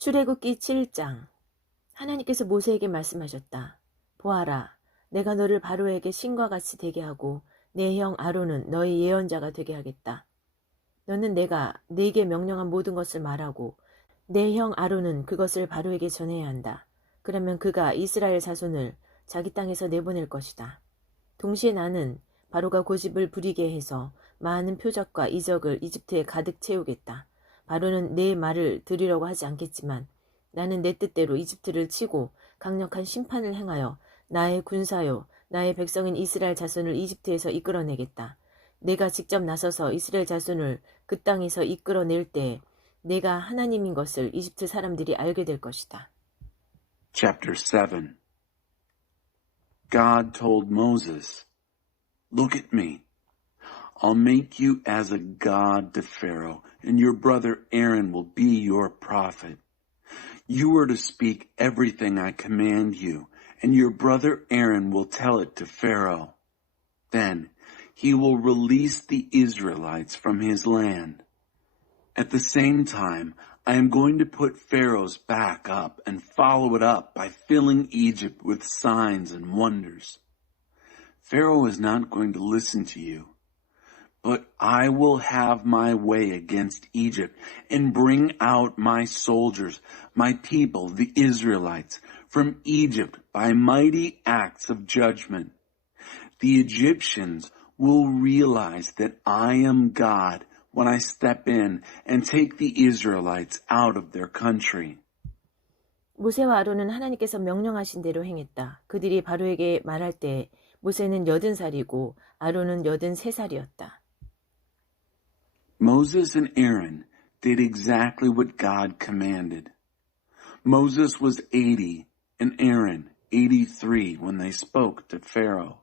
출애굽기 7장. 하나님께서 모세에게 말씀하셨다. 보아라, 내가 너를 바로에게 신과 같이 되게 하고 내 형 아론은 너의 예언자가 되게 하겠다. 너는 내가 네게 명령한 모든 것을 말하고 내 형 아론은 그것을 바로에게 전해야 한다. 그러면 그가 이스라엘 자손을 자기 땅에서 내보낼 것이다. 동시에 나는 바로가 고집을 부리게 해서 많은 표적과 이적을 이집트에 가득 채우겠다. 바로는 내 말을 들으려고 하지 않겠지만 나는 내 뜻대로 이집트를 치고 강력한 심판을 행하여 나의 군사요 나의 백성인 이스라엘 자손을 이집트에서 이끌어내겠다. 내가 직접 나서서 이스라엘 자손을 그 땅에서 이끌어낼 때 내가 하나님인 것을 이집트 사람들이 알게 될 것이다. Chapter 7 God told Moses, Look at me. I'll make you as a god to Pharaoh, and your brother Aaron will be your prophet. You are to speak everything I command you, and your brother Aaron will tell it to Pharaoh. Then he will release the Israelites from his land. At the same time, I am going to put Pharaoh's back up and follow it up by filling Egypt with signs and wonders. Pharaoh is not going to listen to you, but I will have my way against Egypt and bring out my soldiers, my people, the Israelites, from Egypt by mighty acts of judgment. The Egyptians will realize that I am God when I step in and take the Israelites out of their country. 모세와 아론은 하나님께서 명령하신 대로 행했다. 그들이 바로에게 말할 때 모세는 80살이고 아론은 83살이었다. Moses and Aaron did exactly what God commanded. Moses was 80 and Aaron 83 when they spoke to Pharaoh.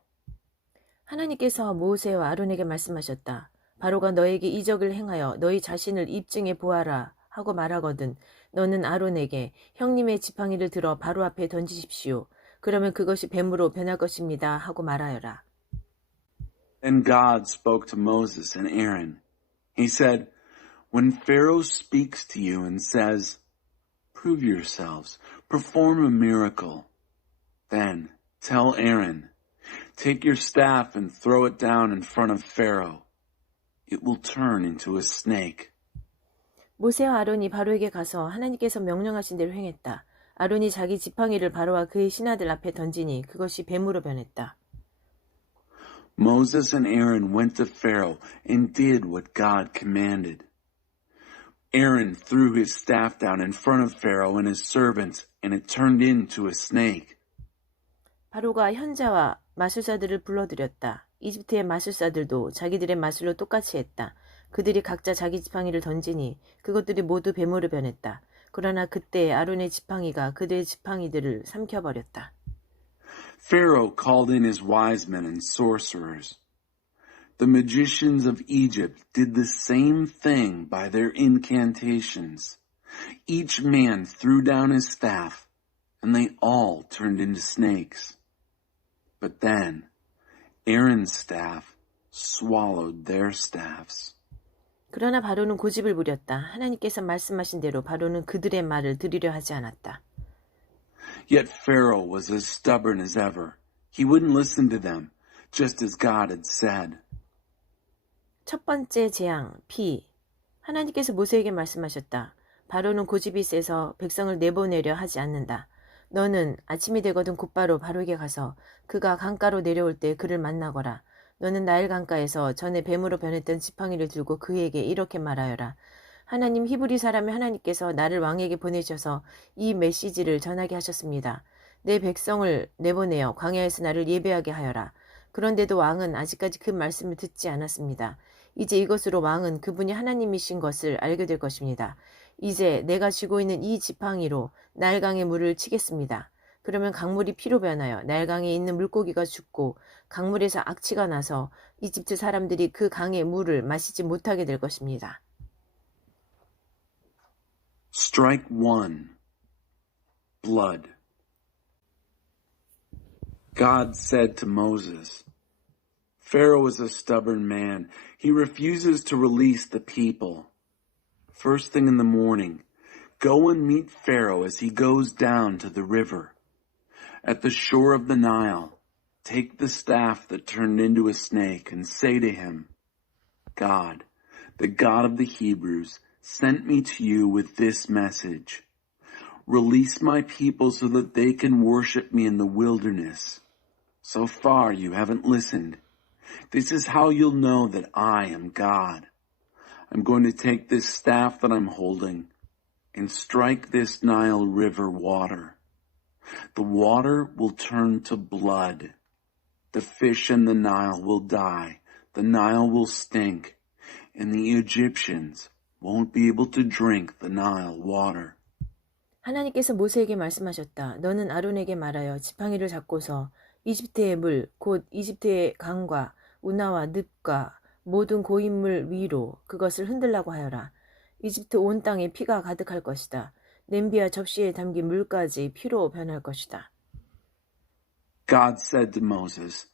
하나님께서 모세와 아론에게 말씀하셨다. 바로가 너에게 이적을 행하여 너희 자신을 입증해 보아라 하고 말하거든 너는 아론에게 형님의 지팡이를 들어 바로 앞에 던지십시오. 그러면 그것이 뱀으로 변할 것입니다 하고 말하여라. Then God spoke to Moses and Aaron. He said, When Pharaoh speaks to you and says, Prove yourselves, perform a miracle, then tell Aaron, Take your staff and throw it down in front of Pharaoh. It will turn into a snake. 모세와 아론이 바로에게 가서 하나님께서 명령하신 대로 행했다. 아론이 자기 지팡이를 바로와 그의 신하들 앞에 던지니 그것이 뱀으로 변했다. Moses and Aaron went to Pharaoh and did what God commanded. Aaron threw his staff down in front of Pharaoh and his servants, and it turned into a snake. 바로가 현자와 마술사들을 불러들였다. 이집트의 마술사들도 자기들의 마술로 똑같이 했다. 그들이 각자 자기 지팡이를 던지니 그것들이 모두 뱀으로 변했다. 그러나 그때 아론의 지팡이가 그들의 지팡이들을 삼켜버렸다. Pharaoh called in his wise men and sorcerers. The magicians of Egypt did the same thing by their incantations. Each man threw down his staff, and they all turned into snakes. But then Aaron's staff swallowed their staffs. 그러나 바로는 고집을 부렸다. 하나님께서 말씀하신 대로 바로는 그들의 말을 들으려 하지 않았다. Yet Pharaoh was as stubborn as ever. He wouldn't listen to them, just as God had said. 첫 번째 재앙, 피. 하나님께서 모세에게 말씀하셨다. 바로는 고집이 세서 백성을 내보내려 하지 않는다. 너는 아침이 되거든 곧바로 바로에게 가서 그가 강가로 내려올 때 그를 만나거라. 너는 나일 강가에서 전에 뱀으로 변했던 지팡이를 들고 그에게 이렇게 말하여라. 하나님 히브리 사람의 하나님께서 나를 왕에게 보내셔서 이 메시지를 전하게 하셨습니다. 내 백성을 내보내어 광야에서 나를 예배하게 하여라. 그런데도 왕은 아직까지 그 말씀을 듣지 않았습니다. 이제 이것으로 왕은 그분이 하나님이신 것을 알게 될 것입니다. 이제 내가 쥐고 있는 이 지팡이로 나일강의 물을 치겠습니다. 그러면 강물이 피로 변하여 나일강에 있는 물고기가 죽고 강물에서 악취가 나서 이집트 사람들이 그 강의 물을 마시지 못하게 될 것입니다. Strike 1. Blood. God said to Moses, Pharaoh is a stubborn man. He refuses to release the people. First thing in the morning, Go and meet Pharaoh as he goes down to the river. At the shore of the Nile, take the staff that turned into a snake and say to him, God, the God of the Hebrews, sent me to you with this message. Release my people so that they can worship me in the wilderness. So far you haven't listened. This is how you'll know that I am God. I'm going to take this staff that I'm holding and strike this Nile River water. The water will turn to blood. The fish in the Nile will die. The Nile will stink. And the Egyptians won't be able to drink the Nile water. 하나님께서 모세에게 말씀하셨다. 너는 아론에게 말하여 지팡이를 잡고서 이집트의 물, 곧 이집트의 강과 운하와 늪과 모든 고인물 위로 그것을 흔들라고 하여라. 이집트 온 땅에 피가 가득할 것이다. 냄비와 접시에 담긴 물까지 피로 변할 것이다. God said to Moses,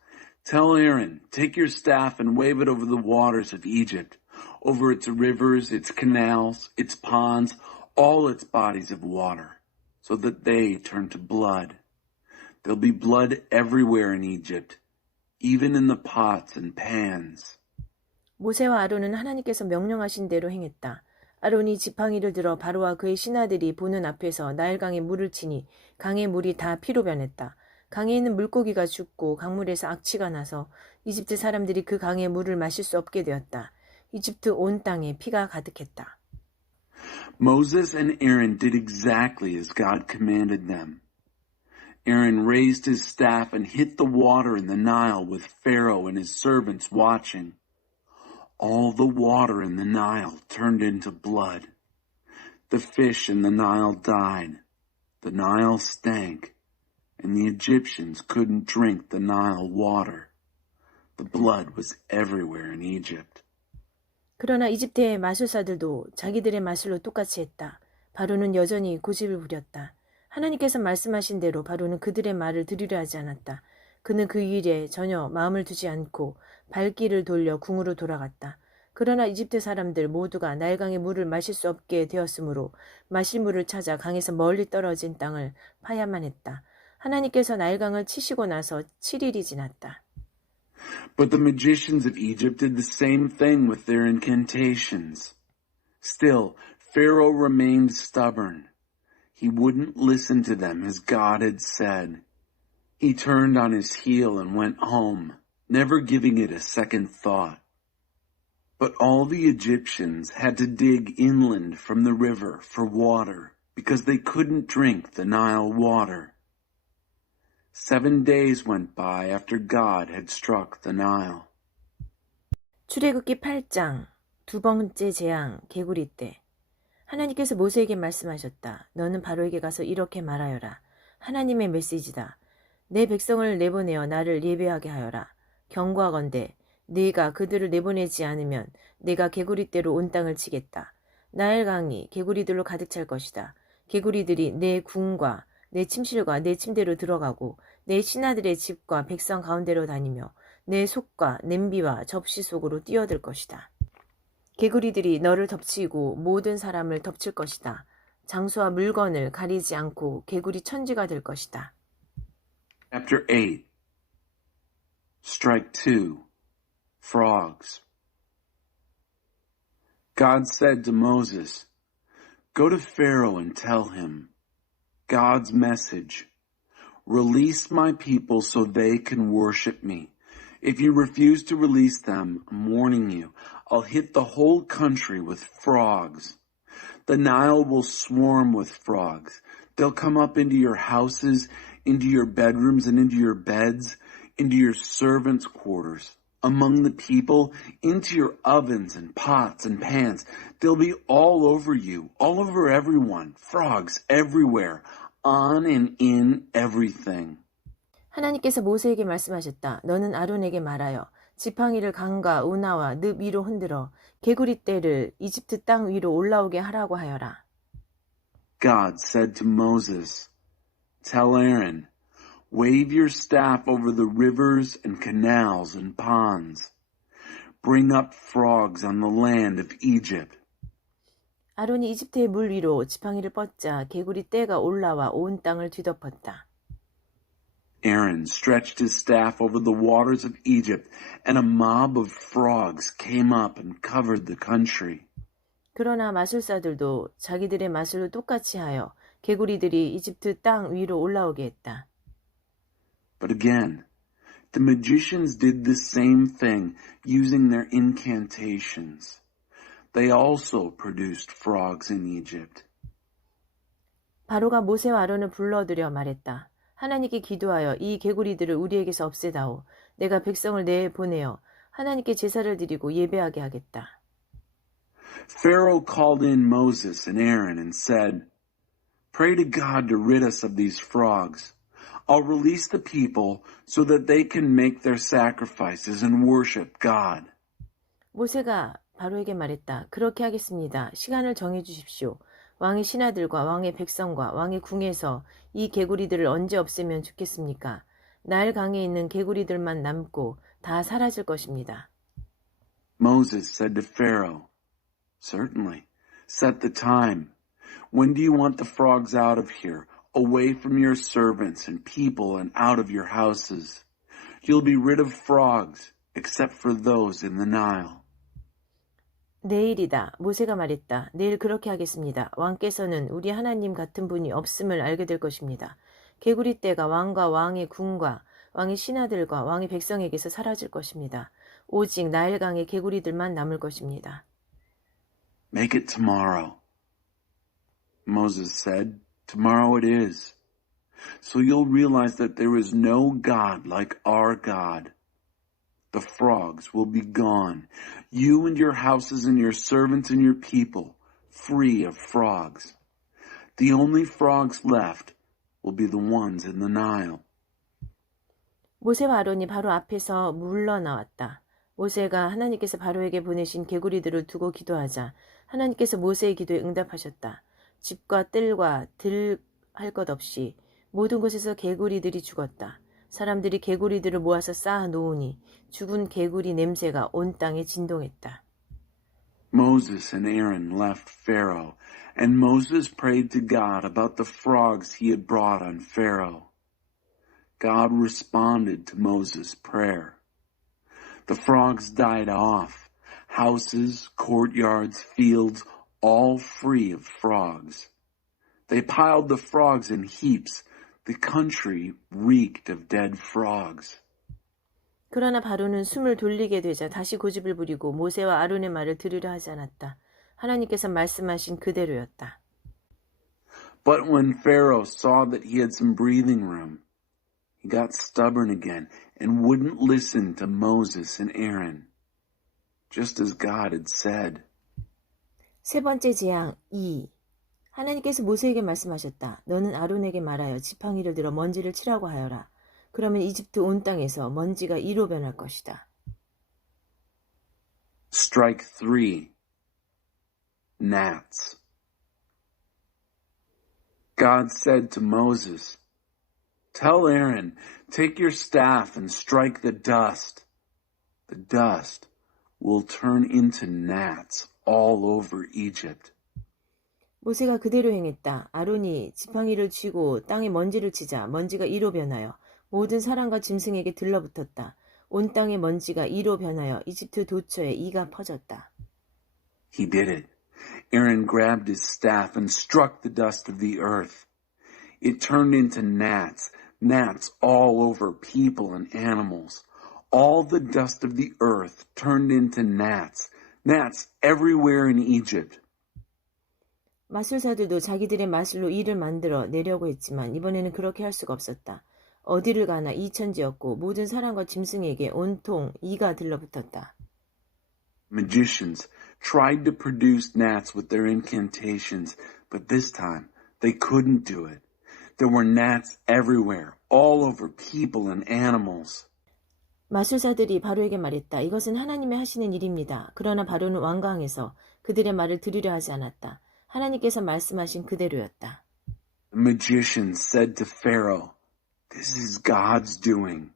Tell Aaron, take your staff and wave it over the waters of Egypt, over its rivers, its canals, its ponds, all its bodies of water, so that they turn to blood. There'll be blood everywhere in Egypt, even in the pots and pans. 모세와 아론은 하나님께서 명령하신 대로 행했다. 아론이 지팡이를 들어 바로와 그의 신하들이 보는 앞에서 나일강에 물을 치니 강의 물이 다 피로 변했다. 강에 있는 물고기가 죽고 강물에서 악취가 나서 이집트 사람들이 그 강의 물을 마실 수 없게 되었다. 이집트 온 땅에 피가 가득했다. Moses and Aaron did exactly as God commanded them. Aaron raised his staff and hit the water in the Nile with Pharaoh and his servants watching. All the water in the Nile turned into blood. The fish in the Nile died. The Nile stank, and the Egyptians couldn't drink the Nile water. The blood was everywhere in Egypt. 그러나 이집트의 마술사들도 자기들의 마술로 똑같이 했다. 바로는 여전히 고집을 부렸다. 하나님께서 말씀하신 대로 바로는 그들의 말을 들으려 하지 않았다. 그는 그 일에 전혀 마음을 두지 않고 발길을 돌려 궁으로 돌아갔다. 그러나 이집트 사람들 모두가 나일강의 물을 마실 수 없게 되었으므로 마실 물을 찾아 강에서 멀리 떨어진 땅을 파야만 했다. 하나님께서 나일강을 치시고 나서 7일이 지났다. But the magicians of Egypt did the same thing with their incantations. Still, Pharaoh remained stubborn. He wouldn't listen to them as God had said. He turned on his heel and went home, never giving it a second thought. But all the Egyptians had to dig inland from the river for water because they couldn't drink the Nile water. 7 days went by after God had struck the Nile. 출애굽기 8장 두 번째 재앙 개구리 때 하나님께서 모세에게 말씀하셨다. 너는 바로에게 가서 이렇게 말하여라. 하나님의 메시지다. 내 백성을 내보내어 나를 예배하게 하여라. 경고하건대 네가 그들을 내보내지 않으면 내가 개구리떼로 온 땅을 치겠다. 나일강이 개구리들로 가득 찰 것이다. 개구리들이 내 궁과 내 침실과 내 침대로 들어가고 내 신하들의 집과 백성 가운데로 다니며 내 속과 냄비와 접시 속으로 뛰어들 것이다. 개구리들이 너를 덮치고 모든 사람을 덮칠 것이다. 장소와 물건을 가리지 않고 개구리 천지가 될 것이다. Chapter 8. Strike 2. Frogs. God said to Moses, Go to Pharaoh and tell him, God's message, release my people so they can worship me. If you refuse to release them, I'm warning you, I'll hit the whole country with frogs. The Nile will swarm with frogs. They'll come up into your houses, into your bedrooms and into your beds, into your servants' quarters, among the people, into your ovens and pots and pans. They'll be all over you, all over everyone, frogs everywhere, on and in everything. 하나님께서 모세에게 말씀하셨다. 너는 아론에게 말하여 지팡이를 강과 운하와 늪 위로 흔들어 개구리떼를 이집트 땅 위로 올라오게 하라고 하여라. God said to Moses, Tell Aaron, wave your staff over the rivers and canals and ponds. Bring up frogs on the land of Egypt. 아론이 이집트의 물 위로 지팡이를 뻗자 개구리 떼가 올라와 온 땅을 뒤덮었다. Aaron stretched his staff over the waters of Egypt, and a mob of frogs came up and covered the country. 그러나 마술사들도 자기들의 마술로 똑같이 하여 개구리들이 이집트 땅 위로 올라오게 했다. But again, the magicians did the same thing using their incantations. They also produced frogs in Egypt. 바로가 모세와 아론을 불러들여 말했다. 하나님께 기도하여 이 개구리들을 우리에게서 없애다오. 내가 백성을 내보내어 하나님께 제사를 드리고 예배하게 하겠다. Pharaoh called in Moses and Aaron and said, "Pray to God to rid us of these frogs. I'll release the people so that they can make their sacrifices and worship God." 모세가 바로에게 말했다. 그렇게 하겠습니다. 시간을 정해 주십시오. 왕의 신하들과 왕의 백성과 왕의 궁에서 이 개구리들을 언제 없애면 좋겠습니까? 나일 강에 있는 개구리들만 남고 다 사라질 것입니다. Moses said to Pharaoh, "Certainly. Set the time. When do you want the frogs out of here, away from your servants and people and out of your houses? You'll be rid of frogs, except for those in the Nile." 내일이다. 모세가 말했다. 내일 그렇게 하겠습니다. 왕께서는 우리 하나님 같은 분이 없음을 알게 될 것입니다. 개구리 떼가 왕과 왕의 궁과 왕의 신하들과 왕의 백성에게서 사라질 것입니다. 오직 나일강의 개구리들만 남을 것입니다. "Make it tomorrow." Moses said, "Tomorrow it is. So you'll realize that there is no God like our God. The frogs will be gone. You and your houses and your servants and your people, free of frogs. The only frogs left will be the ones in the Nile." 모세와 아론이 바로 앞에서 물러나왔다. 모세가 하나님께서 바로에게 보내신 개구리들을 두고 기도하자 하나님께서 모세의 기도에 응답하셨다. 집과 뜰과 들 할 것 없이 모든 곳에서 개구리들이 죽었다. 사람들이 개구리들을 모아서 쌓아 놓으니 죽은 개구리 냄새가 온 땅에 진동했다. Moses and Aaron left Pharaoh, and Moses prayed to God about the frogs he had brought on Pharaoh. God responded to Moses' prayer. The frogs died off, houses, courtyards, fields, all free of frogs. They piled the frogs in heaps. The country reeked of dead frogs. 그러나 바로는 숨을 돌리게 되자 다시 고집을 부리고 모세와 아론의 말을 들으려 하지 않았다. 하나님께서 말씀하신 그대로였다. But when Pharaoh saw that he had some breathing room, he got stubborn again and wouldn't listen to Moses and Aaron, just as God had said. 세 번째 재앙 2. 하나님께서 모세에게 말씀하셨다. 너는 아론에게 말하여 지팡이를 들어 먼지를 치라고 하여라. 그러면 이집트 온 땅에서 먼지가 이로 변할 것이다. Strike 3. Gnats. God said to Moses, "Tell Aaron, take your staff and strike the dust. The dust will turn into gnats all over Egypt." 모세가 그대로 행했다. 아론이 지팡이를 쥐고 땅에 먼지를 치자 먼지가 이로 변하여 모든 사람과 짐승에게 들러붙었다. 온 땅의 먼지가 이로 변하여 이집트 도처에 이가 퍼졌다. He did it. Aaron grabbed his staff and struck the dust of the earth. It turned into gnats, gnats all over people and animals. All the dust of the earth turned into gnats, gnats everywhere in Egypt. 마술사들도 자기들의 마술로 이를 만들어 내려고 했지만 이번에는 그렇게 할 수가 없었다. 어디를 가나 이천지였고 모든 사람과 짐승에게 온통 이가 들러붙었다. Magicians tried to produce gnats with their incantations, but this time they couldn't do it. There were gnats everywhere, all over people and animals. 마술사들이 바로에게 말했다. 이것은 하나님의 하시는 일입니다. 그러나 바로는 완강해서 그들의 말을 들으려 하지 않았다. 하나님께서 말씀하신 그대로였다. The magicians said to Pharaoh, "This is God's doing."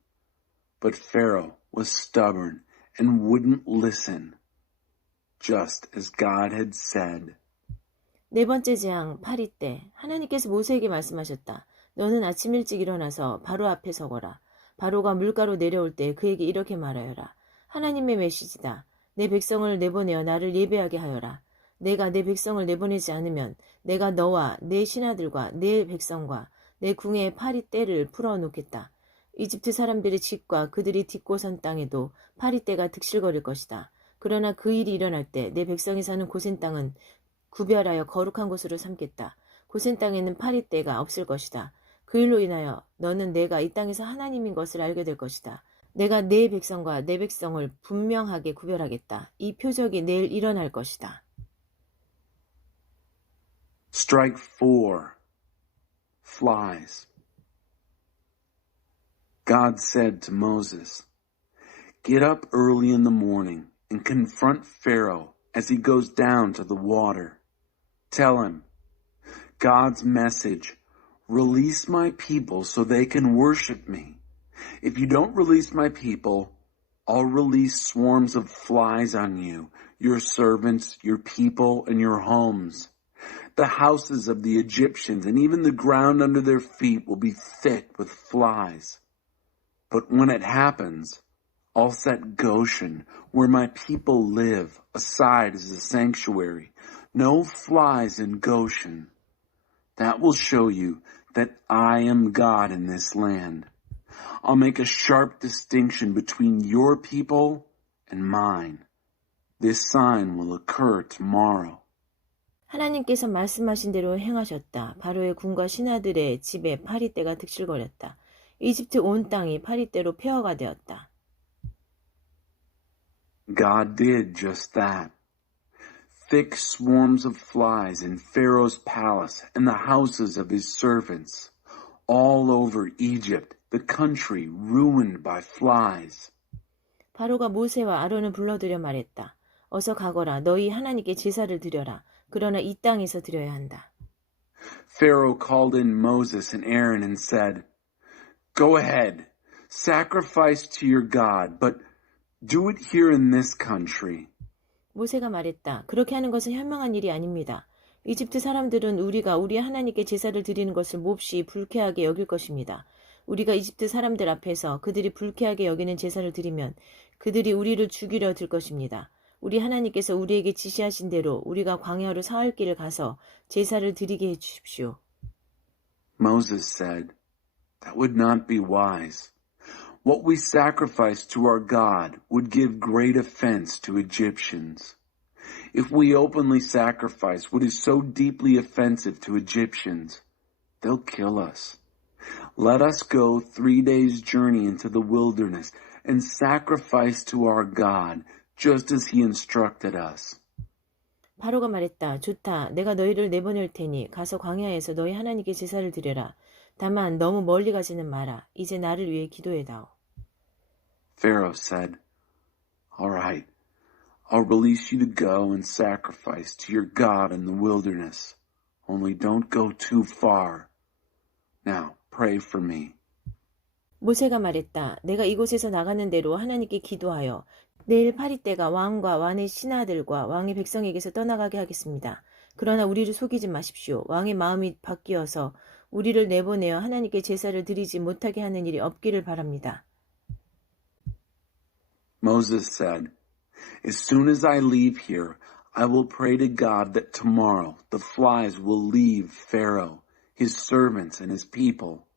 But Pharaoh was stubborn and wouldn't listen, just as God had said. 네 번째 재앙, 파리 때. 하나님께서 모세에게 말씀하셨다. 너는 아침 일찍 일어나서 바로 앞에 서거라. 바로가 물가로 내려올 때 그에게 이렇게 말하여라. 하나님의 메시지다. 내 백성을 내보내어 나를 예배하게 하여라. 내가 내 백성을 내보내지 않으면 내가 너와 내 신하들과 내 백성과 내 궁의 파리 떼를 풀어놓겠다. 이집트 사람들의 집과 그들이 딛고 선 땅에도 파리 떼가 득실거릴 것이다. 그러나 그 일이 일어날 때 내 백성이 사는 고센 땅은 구별하여 거룩한 곳으로 삼겠다. 고센 땅에는 파리 떼가 없을 것이다. 그 일로 인하여 너는 내가 이 땅에서 하나님인 것을 알게 될 것이다. 내가 내 백성과 내 백성을 분명하게 구별하겠다. 이 표적이 내일 일어날 것이다. Strike 4. Flies. God said to Moses, "Get up early in the morning and confront Pharaoh as he goes down to the water. Tell him, God's message, release my people so they can worship me. If you don't release my people, I'll release swarms of flies on you, your servants, your people, and your homes. The houses of the Egyptians and even the ground under their feet will be thick with flies. But when it happens, I'll set Goshen, where my people live, aside as a sanctuary. No flies in Goshen. That will show you that I am God in this land. I'll make a sharp distinction between your people and mine. This sign will occur tomorrow." 하나님께서 말씀하신 대로 행하셨다. 바로의 군과 신하들의 집에 파리떼가 득실거렸다. 이집트 온 땅이 파리떼로 폐허가 되었다. God did just that. Thick swarms of flies in Pharaoh's palace and the houses of his servants. All over Egypt, the country ruined by flies. 바로가 모세와 아론을 불러들여 말했다. 어서 가거라. 너희 하나님께 제사를 드려라. 그러나 이 땅에서 드려야 한다. Pharaoh called in Moses and Aaron and said, "Go ahead, sacrifice to your God, but do it here in this country." 모세가 말했다. 그렇게 하는 것은 현명한 일이 아닙니다. 이집트 사람들은 우리가 우리 하나님께 제사를 드리는 것을 몹시 불쾌하게 여길 것입니다. 우리가 이집트 사람들 앞에서 그들이 불쾌하게 여기는 제사를 드리면 그들이 우리를 죽이려 들 것입니다. 우리 하나님께서 우리에게 지시하신 대로 우리가 광야로 사흘 길을 가서 제사를 드리게 해주십시오. Moses said, "That would not be wise. What we sacrifice to our God would give great offense to Egyptians. If we openly sacrifice what is so deeply offensive to Egyptians, they'll kill us. Let us go 3 days' journey into the wilderness and sacrifice to our God, just as he instructed us." 바로가 말했다. 좋다. 내가 너희를 내보낼 테니 가서 광야에서 너희 하나님께 제사를 드려라. 다만 너무 멀리 가지는 마라. 이제 나를 위해 기도해다오. Pharaoh said, "All right, I'll release you to go and sacrifice to your God in the wilderness. Only don't go too far. Now, pray for me." 모세가 말했다. 내가 이곳에서 나가는 대로 하나님께 기도하여 내일 파리떼가 왕과 왕의 신하들과 왕의 백성에게서 떠나가게 하겠습니다. 그러나 우리를 속이지 마십시오. 왕의 마음이 바뀌어서 우리를 내보내어 하나님께 제사를 드리지 못하게 하는 일이 없기를 바랍니다. Moses said, "As soon as I leave here, I will pray to God that tomorrow the flies will leave Pharaoh, his servants, and his people.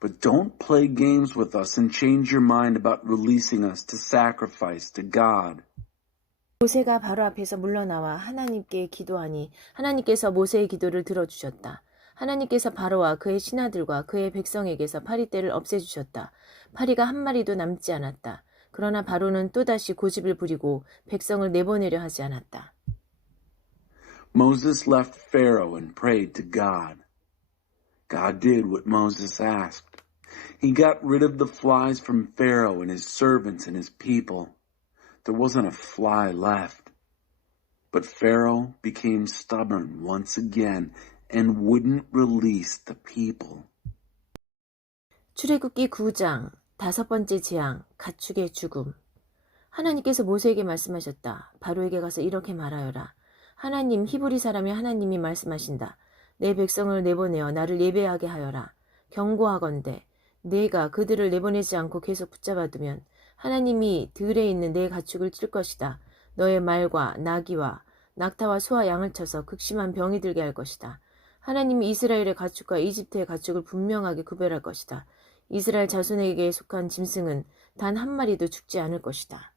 But don't play games with us and change your mind about releasing us to sacrifice to God." 모세가 바로 앞에서 물러나와 하나님께 기도하니 하나님께서 모세의 기도를 들어주셨다. 하나님께서 바로와 그의 신하들과 그의 백성에게서 파리떼를 없애주셨다. 파리가 한 마리도 남지 않았다. 그러나 바로는 또다시 고집을 부리고 백성을 내보내려 하지 않았다. Moses left Pharaoh and prayed to God. God did what Moses asked. He got rid of the flies from Pharaoh and his servants and his people. There wasn't a fly left. But Pharaoh became stubborn once again and wouldn't release the people. 출애굽기 9장 5번째 재앙, 가축의 죽음. 하나님께서 모세에게 말씀하셨다. 바로에게 가서 이렇게 말하여라. 하나님 히브리 사람의 하나님이 말씀하신다. 내 백성을 내보내어 나를 예배하게 하여라. 경고하건대 내가 그들을 내보내지 않고 계속 붙잡아두면 하나님이 들에 있는 내 가축을 칠 것이다. 너의 말과 나귀와 낙타와 소와 양을 쳐서 극심한 병이 들게 할 것이다. 하나님이 이스라엘의 가축과 이집트의 가축을 분명하게 구별할 것이다. 이스라엘 자손에게 속한 짐승은 단 한 마리도 죽지 않을 것이다.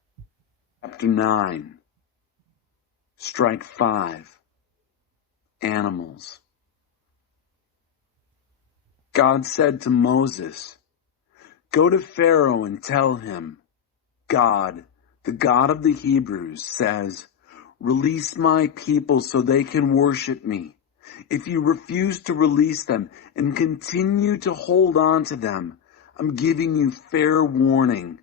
Chapter 9. Strike 5. Animals. God said to Moses, "Go to Pharaoh and tell him, God, the God of the Hebrews, says, release my people so they can worship me. If you refuse to release them and continue to hold on to them, I'm giving you fair warning.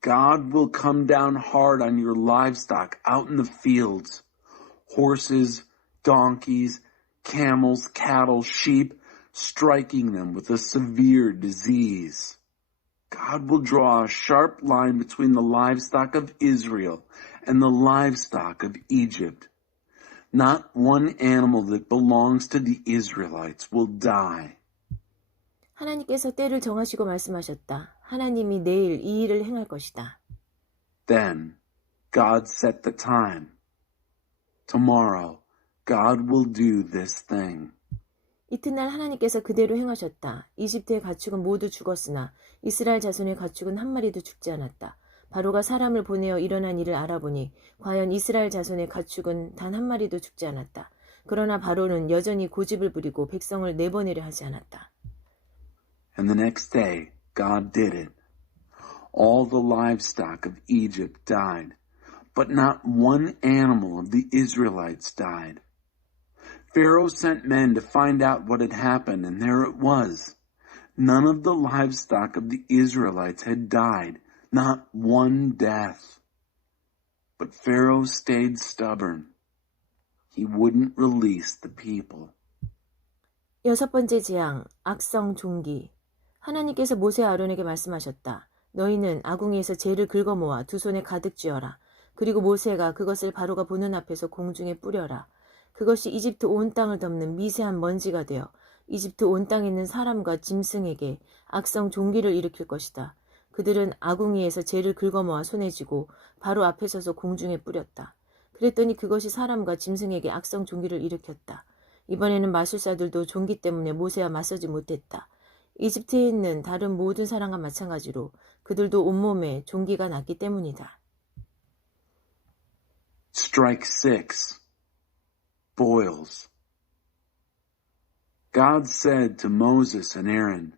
God will come down hard on your livestock out in the fields, horses, donkeys, camels, cattle, sheep, striking them with a severe disease. God will draw a sharp line between the livestock of Israel and the livestock of Egypt. Not one animal that belongs to the Israelites will die." 하나님께서 때를 정하시고 말씀하셨다. 하나님이 내일 이 일을 행할 것이다. Then God set the time. Tomorrow God will do this thing. 이튿날 하나님께서 그대로 행하셨다. 이집트의 가축은 모두 죽었으나 이스라엘 자손의 가축은 한 마리도 죽지 않았다. 바로가 사람을 보내어 일어난 일을 알아보니 과연 이스라엘 자손의 가축은 단 한 마리도 죽지 않았다. 그러나 바로는 여전히 고집을 부리고 백성을 내보내려 하지 않았다. And the next day God did it. All the livestock of Egypt died, but not one animal of the Israelites died. Pharaoh sent men to find out what had happened, and there it was. None of the livestock of the Israelites had died, not one death. But Pharaoh stayed stubborn. He wouldn't release the people. 여섯 번째 재앙, 악성 종기. 하나님께서 모세 아론에게 말씀하셨다. 너희는 아궁이에서 재를 긁어 모아 두 손에 가득 쥐어라. 그리고 모세가 그것을 바로가 보는 앞에서 공중에 뿌려라. 그것이 이집트 온 땅을 덮는 미세한 먼지가 되어 이집트 온 땅에 있는 사람과 짐승에게 악성 종기를 일으킬 것이다. 그들은 아궁이에서 재를 긁어 모아 손에 쥐고 바로 앞에 서서 공중에 뿌렸다. 그랬더니 그것이 사람과 짐승에게 악성 종기를 일으켰다. 이번에는 마술사들도 종기 때문에 모세와 맞서지 못했다. 이집트에 있는 다른 모든 사람과 마찬가지로 그들도 온몸에 종기가 났기 때문이다. Strike 6. Boils. God said to Moses and Aaron,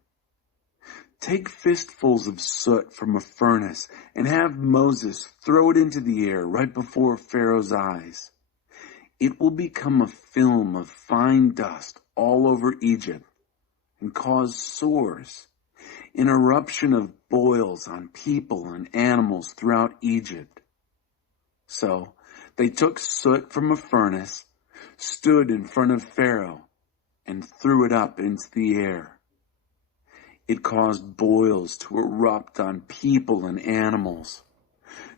"Take fistfuls of soot from a furnace and have Moses throw it into the air right before Pharaoh's eyes. It will become a film of fine dust all over Egypt and cause sores, an eruption of boils on people and animals throughout Egypt." So they took soot from a furnace, stood in front of Pharaoh, and threw it up into the air. It caused boils to erupt on people and animals.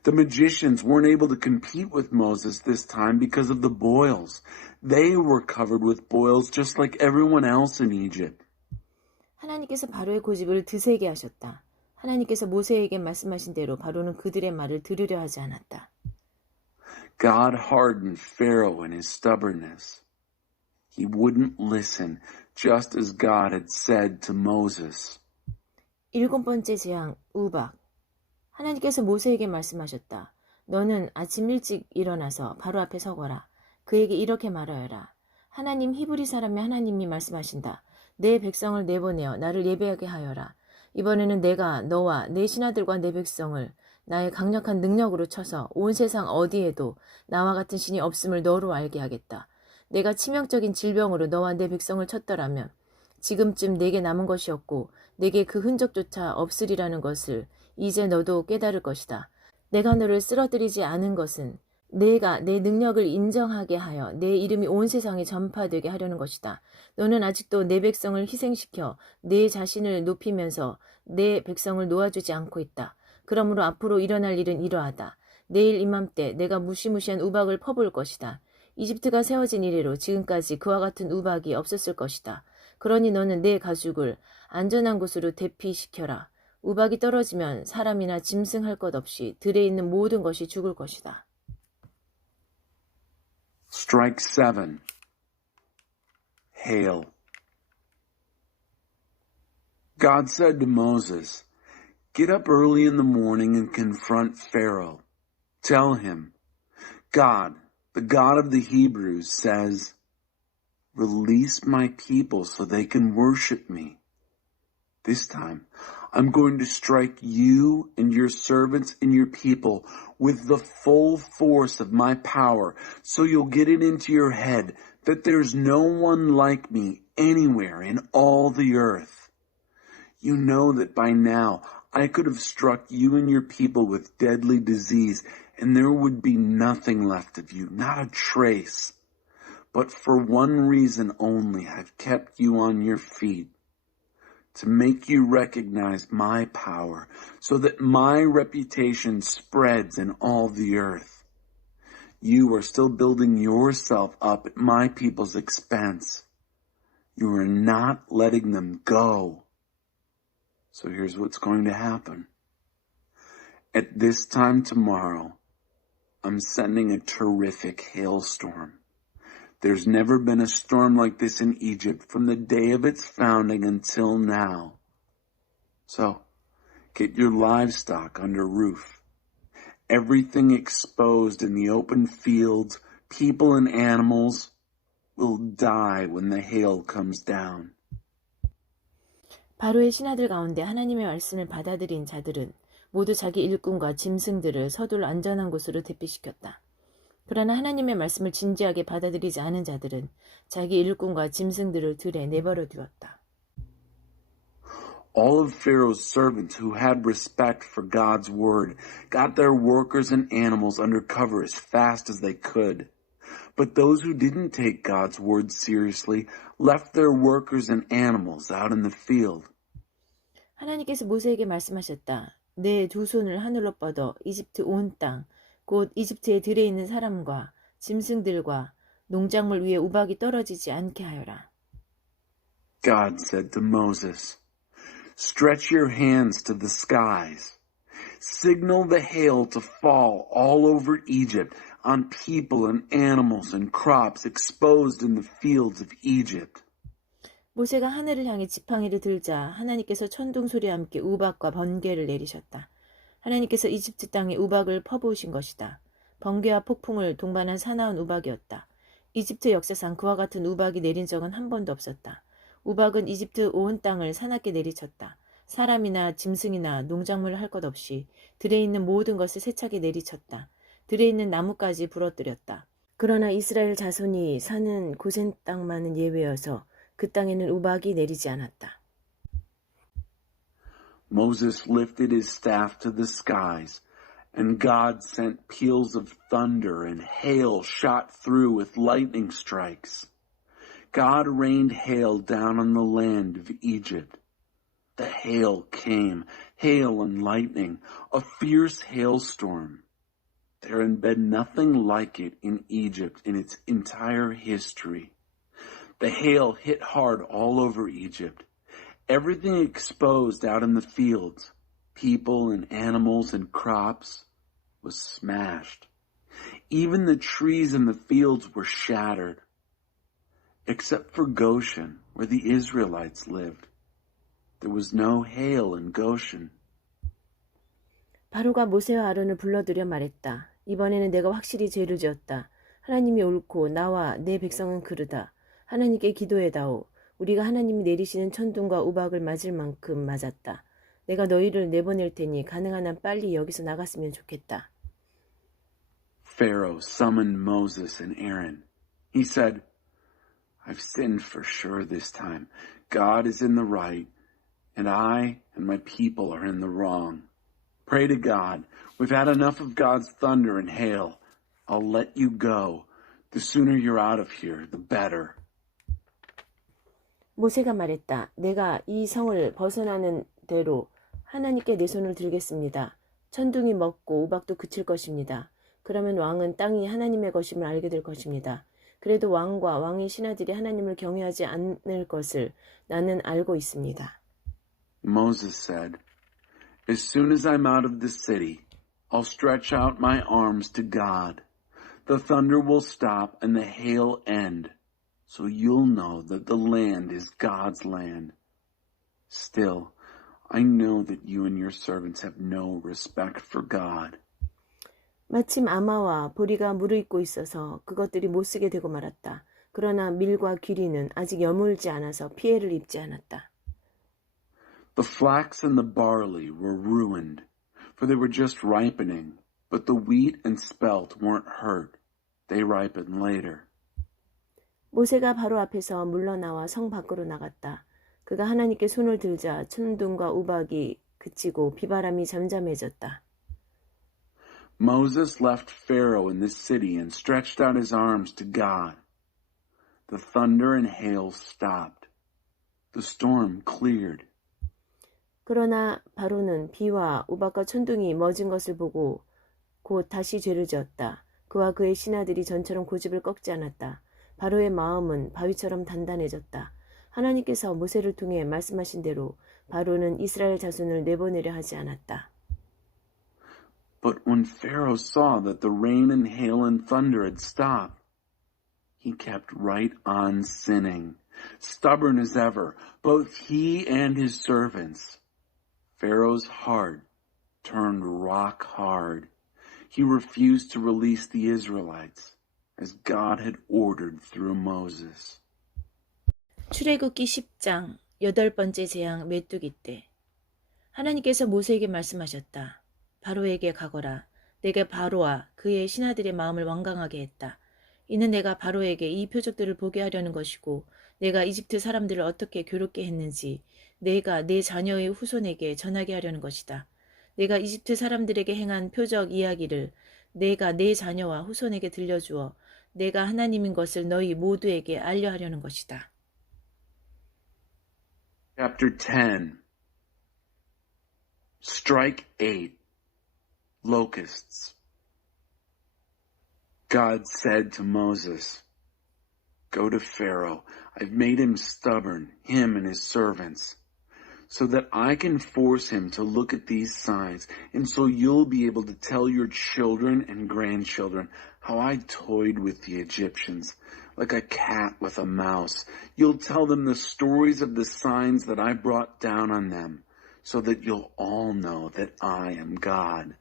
The magicians weren't able to compete with Moses this time because of the boils. They were covered with boils just like everyone else in Egypt. 하나님께서 바로의 고집을 드세게 하셨다. 하나님께서 모세에게 말씀하신 대로 바로는 그들의 말을 들으려 하지 않았다. God hardened Pharaoh in his stubbornness. He wouldn't listen, just as God had said to Moses. 일곱 번째 재앙, 우박. 하나님께서 모세에게 말씀하셨다. 너는 아침 일찍 일어나서 바로 앞에 서거라. 그에게 이렇게 말하여라. 하나님 히브리 사람의 하나님이 말씀하신다. 내 백성을 내보내어 나를 예배하게 하여라. 이번에는 내가 너와 내 신하들과 내 백성을 나의 강력한 능력으로 쳐서 온 세상 어디에도 나와 같은 신이 없음을 너로 알게 하겠다. 내가 치명적인 질병으로 너와 내 백성을 쳤더라면 지금쯤 내게 남은 것이 없고 내게 그 흔적조차 없으리라는 것을 이제 너도 깨달을 것이다. 내가 너를 쓰러뜨리지 않은 것은 내가 내 능력을 인정하게 하여 내 이름이 온 세상에 전파되게 하려는 것이다. 너는 아직도 내 백성을 희생시켜 내 자신을 높이면서 내 백성을 놓아주지 않고 있다. 그러므로 앞으로 일어날 일은 이러하다. 내일 이맘때 내가 무시무시한 우박을 퍼부을 것이다. 이집트가 세워진 이래로 지금까지 그와 같은 우박이 없었을 것이다. 그러니 너는 내 가축을 안전한 곳으로 대피시켜라. 우박이 떨어지면 사람이나 짐승 할 것 없이 들에 있는 모든 것이 죽을 것이다. Strike 7. Hail. God said to Moses, "Get up early in the morning and confront Pharaoh. Tell him, God, the God of the Hebrews, says, release my people so they can worship me. This time, I'm going to strike you and your servants and your people with the full force of my power, so you'll get it into your head that there's no one like me anywhere in all the earth. You know that by now I could have struck you and your people with deadly disease, and there would be nothing left of you, not a trace. But for one reason only I've kept you on your feet, to make you recognize my power, so that my reputation spreads in all the earth. You are still building yourself up at my people's expense. You are not letting them go. So here's what's going to happen. At this time tomorrow, I'm sending a terrific hailstorm. There's never been a storm like this in Egypt from the day of its founding until now. So, get your livestock under roof. Everything exposed in the open fields, people and animals, will die when the hail comes down. 바로의 신하들 가운데 하나님의 말씀을 받아들인 자들은 모두 자기 일꾼과 짐승들을 서둘러 안전한 곳으로 대피시켰다. 그러나 하나님의 말씀을 진지하게 받아들이지 않은 자들은 자기 일꾼과 짐승들을 들에 내버려 두었다. All of Pharaoh's servants who had respect for God's word got their workers and animals under cover as fast as they could. But those who didn't take God's word seriously left their workers and animals out in the field. 하나님께서 모세에게 말씀하셨다. 내 두 손을 하늘로 뻗어 이집트 온 땅, 곧 이집트의 들에 있는 사람과 짐승들과 농작물 위에 우박이 떨어지지 않게 하여라. God said to Moses, "Stretch your hands to the skies. Signal the hail to fall all over Egypt on people and animals and crops exposed in the fields of Egypt." 모세가 하늘을 향해 지팡이를 들자 하나님께서 천둥 소리와 함께 우박과 번개를 내리셨다. 하나님께서 이집트 땅에 우박을 퍼부으신 것이다. 번개와 폭풍을 동반한 사나운 우박이었다. 이집트 역사상 그와 같은 우박이 내린 적은 한 번도 없었다. 우박은 이집트 온 땅을 사납게 내리쳤다. 사람이나 짐승이나 농작물을 할 것 없이 들에 있는 모든 것을 세차게 내리쳤다. 들에 있는 나무까지 부러뜨렸다. 그러나 이스라엘 자손이 사는 고센 땅만은 예외여서 그 땅에는 우박이 내리지 않았다. Moses lifted his staff to the skies, and God sent peals of thunder and hail shot through with lightning strikes. God rained hail down on the land of Egypt. The hail came, hail and lightning, a fierce hailstorm. There had been nothing like it in Egypt in its entire history. The hail hit hard all over Egypt. Everything exposed out in the fields, people and animals and crops, was smashed. Even the trees in the fields were shattered. Except for Goshen, where the Israelites lived. There was no hail in Goshen. 바로가 모세와 아론을 불러들여 말했다. 이번에는 내가 확실히 죄를 지었다. 하나님이 옳고 나와 내 백성은 그르다. 하나님께 기도해다오. 우리가 하나님이 내리시는 천둥과 우박을 맞을 만큼 맞았다. 내가 너희를 내보낼 테니 가능한 한 빨리 여기서 나갔으면 좋겠다. Pharaoh summoned Moses and Aaron. He said, "I've sinned for sure this time. God is in the right, and I and my people are in the wrong. Pray to God. We've had enough of God's thunder and hail. I'll let you go. The sooner you're out of here, the better." 모세가 말했다. 내가 이 성을 벗어나는 대로 하나님께 내 손을 들겠습니다. 천둥이 멎고 우박도 그칠 것입니다. 그러면 왕은 땅이 하나님의 것임을 알게 될 것입니다. 그래도 왕과 왕의 신하들이 하나님을 경외하지 않을 것을 나는 알고 있습니다. Moses said, As soon as I'm out of the city, I'll stretch out my arms to God. The thunder will stop and the hail end, so you'll know that the land is God's land. Still, I know that you and your servants have no respect for God. 마침 아마와 보리가 무르익고 있어서 그것들이 못쓰게 되고 말았다. 그러나 밀과 귀리는 아직 여물지 않아서 피해를 입지 않았다. The flax and the barley were ruined, for they were just ripening, but the wheat and spelt weren't hurt. They ripened later. 모세가 바로 앞에서 물러나와 성 밖으로 나갔다. 그가 하나님께 손을 들자 천둥과 우박이 그치고 비바람이 잠잠해졌다. Moses left Pharaoh in the city and stretched out his arms to God. The thunder and hail stopped. The storm cleared. 그러나 바로는 비와 우박과 천둥이 멎은 것을 보고 곧 다시 죄를 지었다. 그와 그의 신하들이 전처럼 고집을 꺾지 않았다. 바로의 마음은 바위처럼 단단해졌다. 하나님께서 모세를 통해 말씀하신 대로 바로는 이스라엘 자손을 내보내려 하지 않았다. But when Pharaoh saw that the rain and hail and thunder had stopped, he kept right on sinning, stubborn as ever, both he and his servants. Pharaoh's heart turned rock hard. He refused to release the Israelites, as God had ordered through Moses. 출애굽기 10장 8번째 재앙 메뚜기 때 하나님께서 모세에게 말씀하셨다. 바로에게 가거라. 내가 바로와 그의 신하들의 마음을 완강하게 했다. 이는 내가 바로에게 이 표적들을 보게 하려는 것이고 내가 이집트 사람들을 어떻게 괴롭게 했는지 내가 내 자녀의 후손에게 전하게 하려는 것이다. 내가 이집트 사람들에게 행한 표적 이야기를 내가 내 자녀와 후손에게 들려주어 내가 하나님인 것을 너희 모두에게 알려하려는 것이다. Chapter 10. Strike 8. Locusts. God said to Moses, Go to Pharaoh. I've made him stubborn, him and his servants, so that I can force him to look at these signs, and so you'll be able to tell your children and grandchildren how I toyed with the Egyptians, like a cat with a mouse. You'll tell them the stories of the signs that I brought down on them, so that you'll all know that I am God.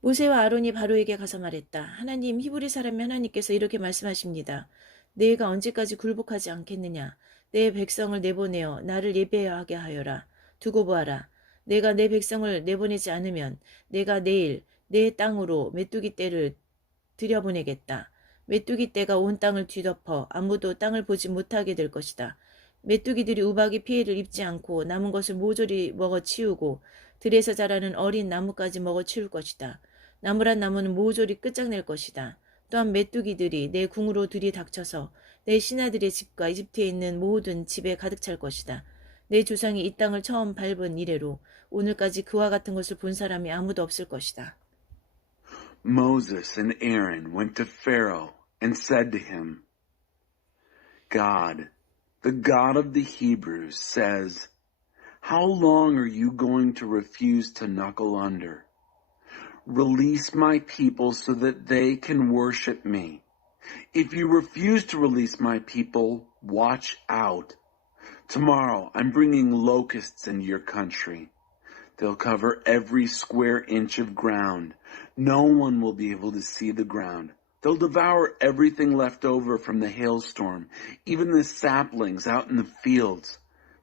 모세와 아론이 바로에게 가서 말했다. 하나님, 히브리 사람의 하나님께서 이렇게 말씀하십니다. 내가 언제까지 굴복하지 않겠느냐. 내 백성을 내보내어 나를 예배하게 하여라. 두고 보아라. 내가 내 백성을 내보내지 않으면 내가 내일 내 땅으로 메뚜기 떼를 들여보내겠다. 메뚜기 떼가 온 땅을 뒤덮어 아무도 땅을 보지 못하게 될 것이다. 메뚜기들이 우박이 피해를 입지 않고 남은 것을 모조리 먹어치우고 들에서 자라는 어린 나무까지 먹어치울 것이다. 나무란 나무는 모조리 끝장낼 것이다. 또한 메뚜기들이 내 궁으로 들이닥쳐서 내 신하들의 집과 이집트에 있는 모든 집에 가득 찰 것이다. 내 조상이 이 땅을 처음 밟은 이래로 오늘까지 그와 같은 것을 본 사람이 아무도 없을 것이다. Moses and Aaron went to Pharaoh and said to him, God, the God of the Hebrews, says, How long are you going to refuse to knuckle under? Release my people so that they can worship me. If you refuse to release my people, watch out. Tomorrow I'm bringing locusts into your country. They'll cover every square inch of ground. No one will be able to see the ground. They'll devour everything left over from the hailstorm, even the saplings out in the fields.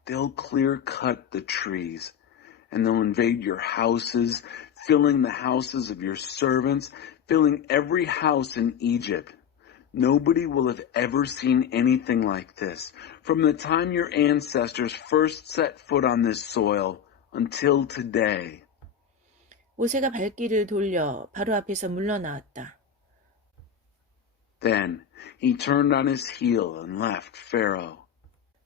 They'll clear-cut the trees, and they'll invade your houses, filling the houses of your servants, filling every house in Egypt. Nobody will have ever seen anything like this, from the time your ancestors first set foot on this soil until today. 모세가 발길을 돌려 바로 앞에서 물러나왔다. Then he turned on his heel and left Pharaoh.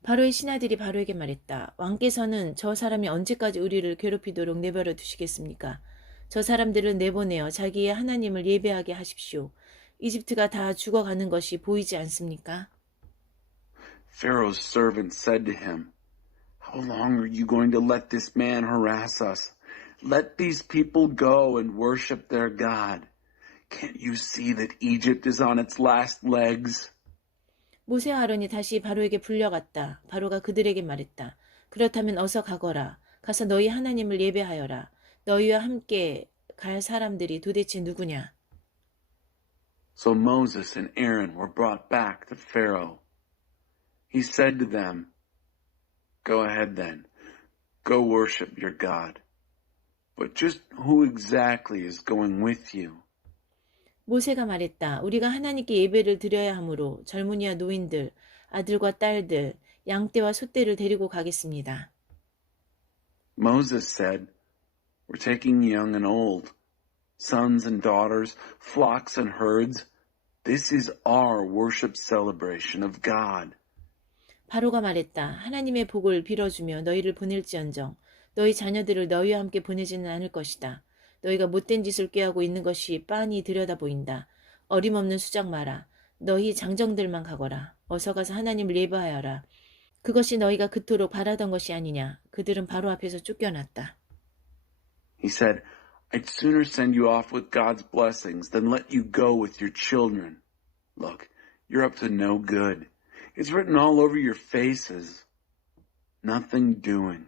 바로의 신하들이 바로에게 말했다. 왕께서는 저 사람이 언제까지 우리를 괴롭히도록 내버려 두시겠습니까? 저 사람들을 내보내어 자기의 하나님을 예배하게 하십시오. 이집트가 다 죽어가는 것이 보이지 않습니까? Pharaoh's servant said to him, How long are you going to let this man harass us? Let these people go and worship their God. Can't you see that Egypt is on its last legs? 모세와 아론이 다시 바로에게 불려갔다. 바로가 그들에게 말했다. 그렇다면 어서 가거라. 가서 너희 하나님을 예배하여라. 너희와 함께 갈 사람들이 도대체 누구냐? So Moses and Aaron were brought back to Pharaoh. He said to them, Go ahead then, go worship your God. But just who exactly is going with you? 모세가 말했다. 우리가 하나님께 예배를 드려야 하므로 젊은이와 노인들, 아들과 딸들, 양떼와 소떼를 데리고 가겠습니다. Moses said, We're taking young and old, sons and daughters, flocks and herds. This is our worship celebration of God. 바로가 말했다. 하나님의 복을 빌어주며 너희를 보낼지언정 너희 자녀들을 너희와 함께 보내지는 않을 것이다. 너희가 못된 짓을 꾀하고 있는 것이 빤히 들여다보인다. 어림없는 수작 마라. 너희 장정들만 가거라. 어서 가서 하나님을 예배하여라. 그것이 너희가 그토록 바라던 것이 아니냐. 그들은 바로 앞에서 쫓겨났다. He said, I'd sooner send you off with God's blessings than let you go with your children. Look, you're up to no good. It's written all over your faces. Nothing doing.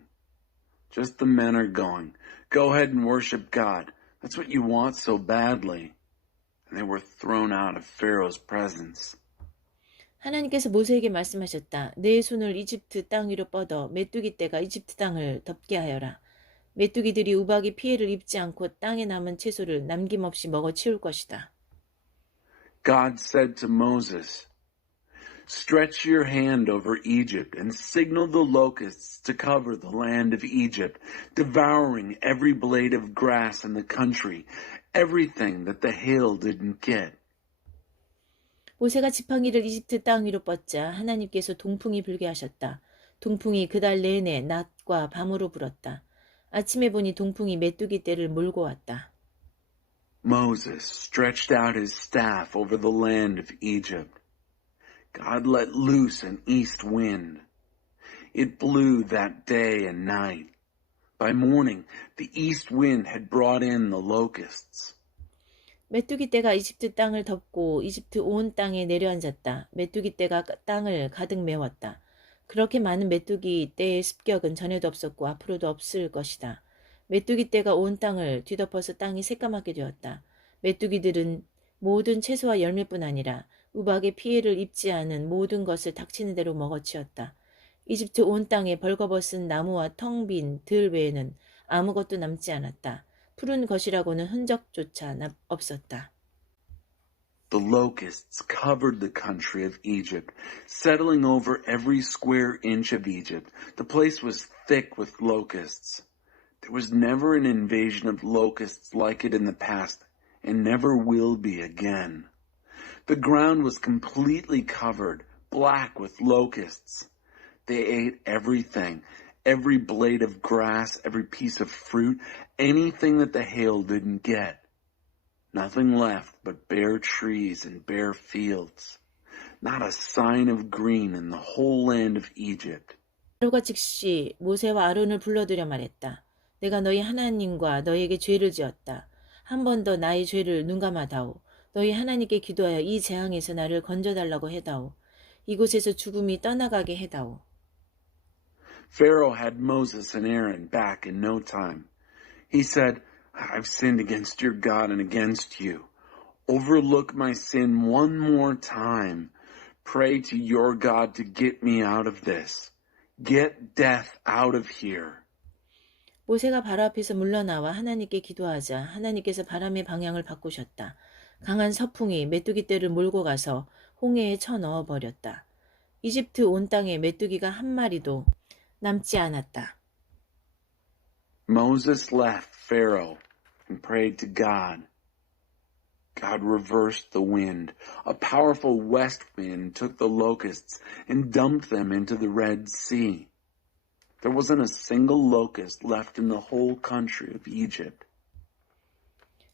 Just the men are going. Go ahead and worship God. That's what you want so badly. And they were thrown out of Pharaoh's presence. 하나님께서 모세에게 말씀하셨다. 내 손을 이집트 땅 위로 뻗어 메뚜기 떼가 이집트 땅을 덮게 하여라. 메뚜기들이 우박이 피해를 입지 않고 땅에 남은 채소를 남김없이 먹어 치울 것이다. God said to Moses, Stretch your hand over Egypt and signal the locusts to cover the land of Egypt, devouring every blade of grass in the country, everything that the hail didn't get. 모세가 지팡이를 이집트 땅 위로 뻗자 하나님께서 동풍이 불게 하셨다. 동풍이 그달 내내 낮과 밤으로 불었다. 아침에 보니 동풍이 메뚜기 떼를 몰고 왔다. Moses stretched out his staff over the land of Egypt. God let loose an east wind. It blew that day and night. By morning, the east wind had brought in the locusts. 메뚜기 떼가 이집트 땅을 덮고 이집트 온 땅에 내려앉았다. 메뚜기 떼가 땅을 가득 메웠다. 그렇게 많은 메뚜기 떼의 습격은 전에도 없었고 앞으로도 없을 것이다. 메뚜기 떼가 온 땅을 뒤덮어서 땅이 새까맣게 되었다. 메뚜기들은 모든 채소와 열매뿐 아니라 우박의 피해를 입지 않은 모든 것을 닥치는 대로 먹어치웠다. 이집트 온 땅에 벌거벗은 나무와 텅 빈 들 외에는 아무것도 남지 않았다. 푸른 것이라고는 흔적조차 없었다. The locusts covered the country of Egypt, settling over every square inch of Egypt. The place was thick with locusts. There was never an invasion of locusts like it in the past, and never will be again. The ground was completely covered, black with locusts. They ate everything, every blade of grass, every piece of fruit, anything that the hail didn't get. Nothing left but bare trees and bare fields. Not a sign of green in the whole land of Egypt. 바로가 즉시 모세와 아론을 불러들여 말했다. 내가 너희 하나님과 너희에게 죄를 지었다. 한 번 더 나의 죄를 눈감아다오. 너희 하나님께 기도하여 이 재앙에서 나를 건져달라고 해다오. 이곳에서 죽음이 떠나가게 해다오. Pharaoh had Moses and Aaron back in no time. He said, I've sinned against your God and against you. Overlook my sin one more time. Pray to your God to get me out of this. Get death out of here. 모세가 바로 앞에서 물러나와 하나님께 기도하자 하나님께서 바람의 방향을 바꾸셨다. 강한 서풍이 메뚜기 떼를 몰고 가서 홍해에 쳐넣어 버렸다. 이집트 온 땅에 메뚜기가 한 마리도 남지 않았다. Moses left Pharaoh and prayed to God. God reversed the wind. A powerful west wind took the locusts and dumped them into the Red Sea. There wasn't a single locust left in the whole country of Egypt.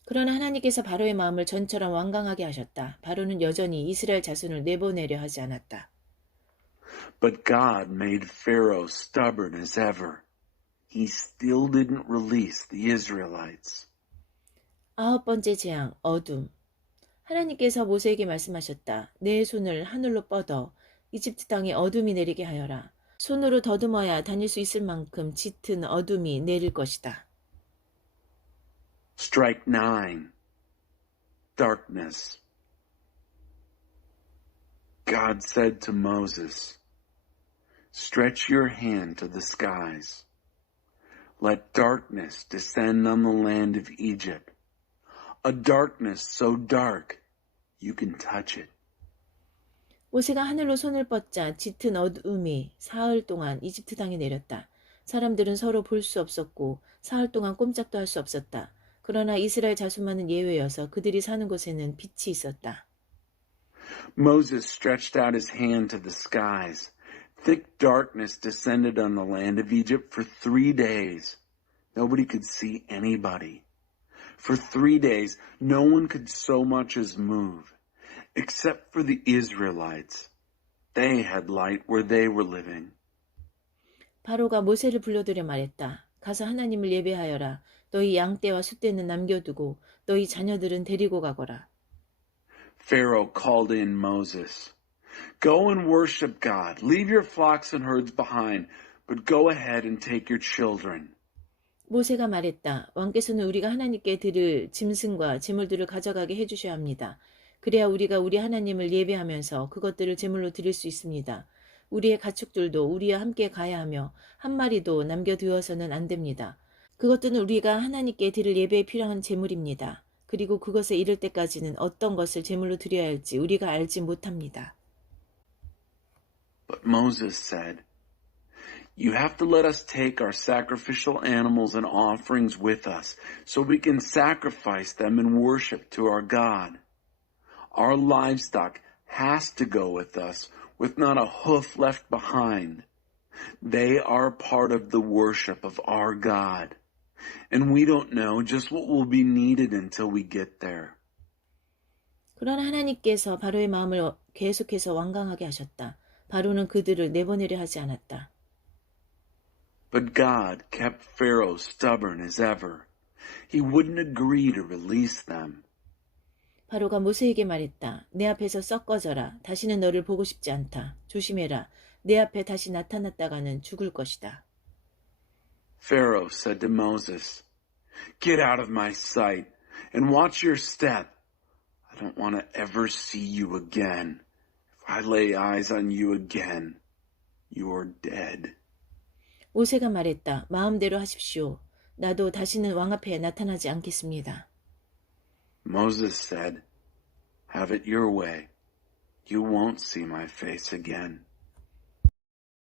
그러나 하나님께서 바로의 마음을 전처럼 완강하게 하셨다. 바로는 여전히 이스라엘 자손을 내보내려 하지 않았다. But God made Pharaoh stubborn as ever. He still didn't release the Israelites. 9번째 재앙, 어둠. 하나님께서 모세에게 말씀하셨다. 내 손을 하늘로 뻗어 이집트 땅에 어둠이 내리게 하여라. 손으로 더듬어야 다닐 수 있을 만큼 짙은 어둠이 내릴 것이다. Strike 9. Darkness. God said to Moses, "Stretch your hand to the skies. Let darkness descend on the land of Egypt, a darkness so dark you can touch it." 모세가 하늘로 손을 뻗자 짙은 어둠이 사흘 동안 이집트 땅에 내렸다. 사람들은 서로 볼 수 없었고 사흘 동안 꼼짝도 할 수 없었다. 그러나 이스라엘 자손만은 예외여서 그들이 사는 곳에는 빛이 있었다. Moses stretched out his hand to the skies. Thick darkness descended on the land of Egypt for 3 days. Nobody could see anybody. For 3 days, no one could so much as move, except for the Israelites. They had light where they were living. 바로가 모세를 불러들여 말했다. 가서 하나님을 예배하여라. 너희 양떼와 숫떼는 남겨두고 너희 자녀들은 데리고 가거라. Pharaoh called in Moses. "Go and worship God. Leave your flocks and herds behind, but go ahead and take your children." 모세가 말했다. 왕께서는 우리가 하나님께 드릴 짐승과 제물들을 가져가게 해주셔야 합니다. 그래야 우리가 우리 하나님을 예배하면서 그것들을 제물로 드릴 수 있습니다. 우리의 가축들도 우리와 함께 가야 하며 한 마리도 남겨두어서는 안 됩니다. 그것들은 우리가 하나님께 드릴 예배에 필요한 제물입니다. 그리고 그것에 이를 때까지는 어떤 것을 제물로 드려야 할지 우리가 알지 못합니다. But Moses said, "You have to let us take our sacrificial animals and offerings with us, so we can sacrifice them in worship to our God. Our livestock has to go with us, with not a hoof left behind. They are part of the worship of our God, and we don't know just what will be needed until we get there." 그러나 하나님께서 바로의 마음을 계속해서 완강하게 하셨다. 바로는 그들을 내보내려 하지 않았다. But God kept Pharaoh stubborn as ever. He wouldn't agree to release them. 바로가 모세에게 말했다. 내 앞에서 썩 꺼져라. 다시는 너를 보고 싶지 않다. 조심해라. 내 앞에 다시 나타났다가는 죽을 것이다. Pharaoh said to Moses, "Get out of my sight and watch your step. I don't want to ever see you again. If I lay eyes on you again, you're dead." 모세가 말했다. 마음대로 하십시오. 나도 다시는 왕 앞에 나타나지 않겠습니다. Moses said, "Have it your way. You won't see my face again."